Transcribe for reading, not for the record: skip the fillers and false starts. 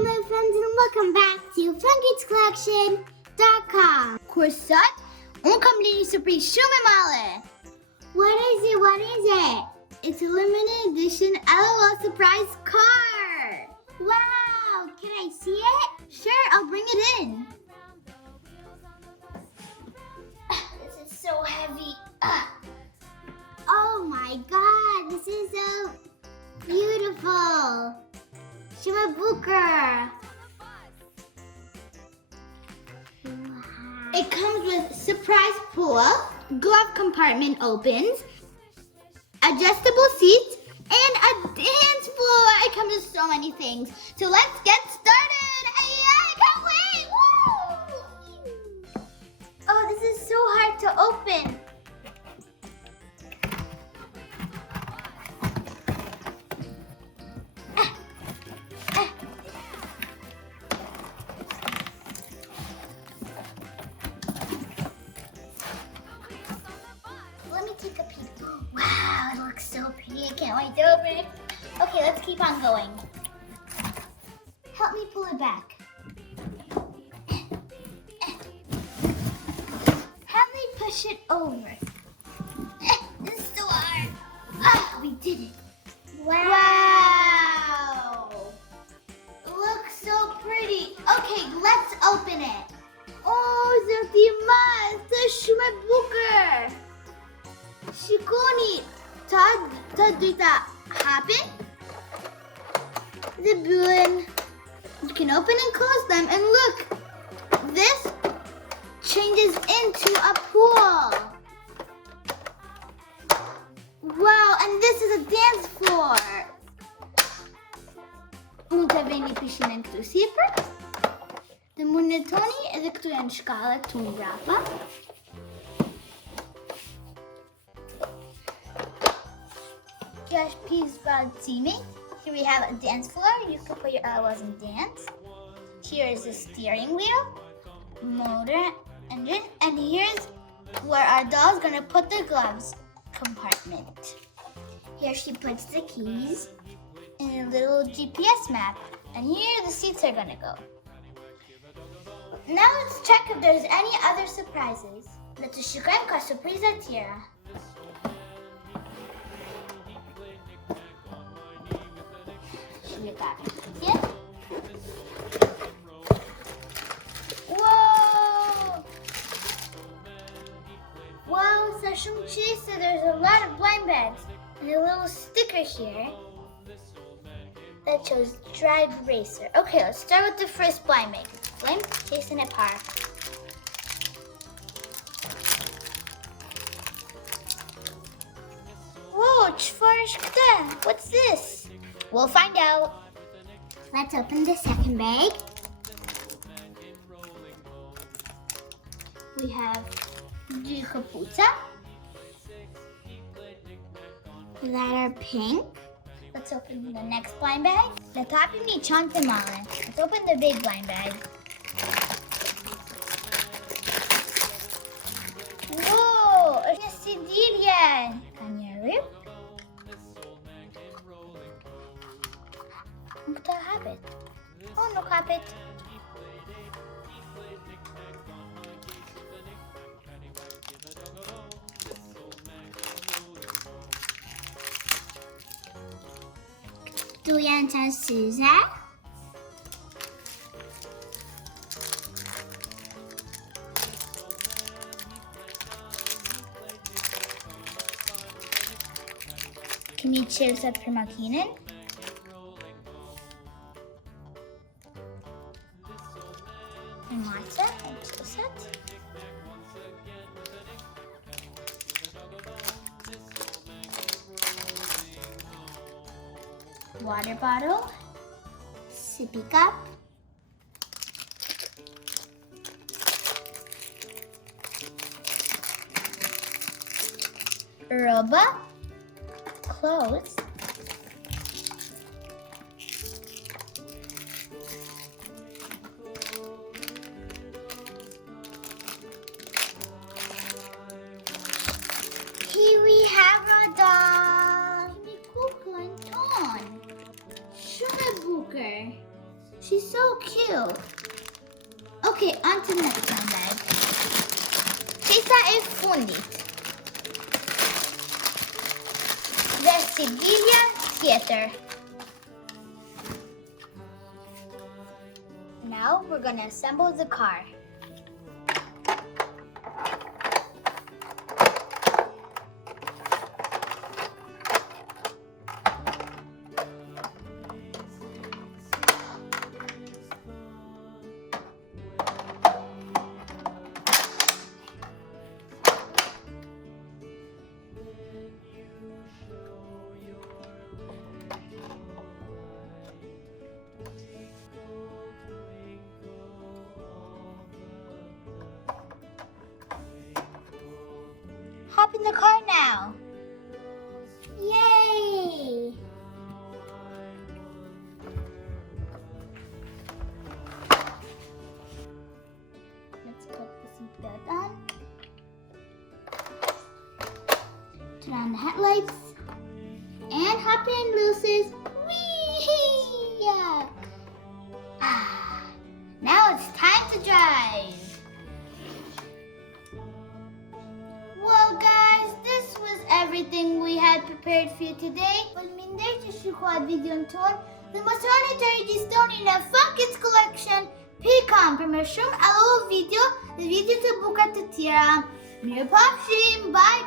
Hello, my friends, and welcome back to FunKidsCollection.com. Kursat, on company surprise shumamale. What is it? What is it? It's a limited edition LOL surprise car. Wow, can I see it? Sure, I'll bring it in. This is so heavy. Oh my God, this is so beautiful. Shimabuka. Wow. It comes with surprise pull-up, glove compartment opens, adjustable seats, and a dance floor. It comes with so many things. So let's get started. I can't wait. Woo! Oh, this is so hard to open. Let me take a peek. Wow, it looks so pretty. I can't wait to open it. Okay, let's keep on going. Help me pull it back. Have me push it over. This is so hard. Ah, we did it. Wow. It looks so pretty. Okay, let's open it. Oh, Zertimas, the Shumabuker. Shikoni, Tadita happen. The balloon. You can open and close them, and look, this changes into a pool. Wow, and this is a dance floor. Mutaveni piscina super. The monotoni is a in scala to rapa. Josh P's teammate. Here we have a dance floor. You can put your elbows and dance. Here is the steering wheel, motor, engine, and here's where our doll's gonna put the gloves compartment. Here she puts the keys in a little GPS map, and here the seats are gonna go. Now let's check if there's any other surprises. Let's shukran ka surpresa tira. Yeah. Whoa! Wow, Sashum Chisa, there's a lot of blind bags. And a little sticker here that shows Drive Racer. Okay, let's start with the first blind bag. Flame chasing it par. Whoa, Chfarshkta, what's this? We'll find out. Let's open the second bag. We have the kapuza that are pink. Let's open the next blind bag. The top of me chantamale. Let's open the big blind bag. Whoa! It's a Sidirian. Can you rip? No habit. Oh, no habit. Duyan and Susan. Kimichilsa Primakinen. And Marta and Suset. Water bottle, sippy cup, roba, clothes, here we have our dog. Sugar Booker. She's so cute. Okay, on to the next one, bag. Questa è Fundit. The Sevilla Theater. Now we're gonna assemble the car. Hop in the car now. Yay! Let's put the seatbelt on. Turn on the headlights. And hop in, Lucis. Whee! Yeah. Now it's time to drive. Well guys, this was everything we had prepared for you today. Pag-minday ci shukuha video ton. Lumasoni tayo di stone na Funkits collection. Picom permission alo video. The video to buka to tira. Bye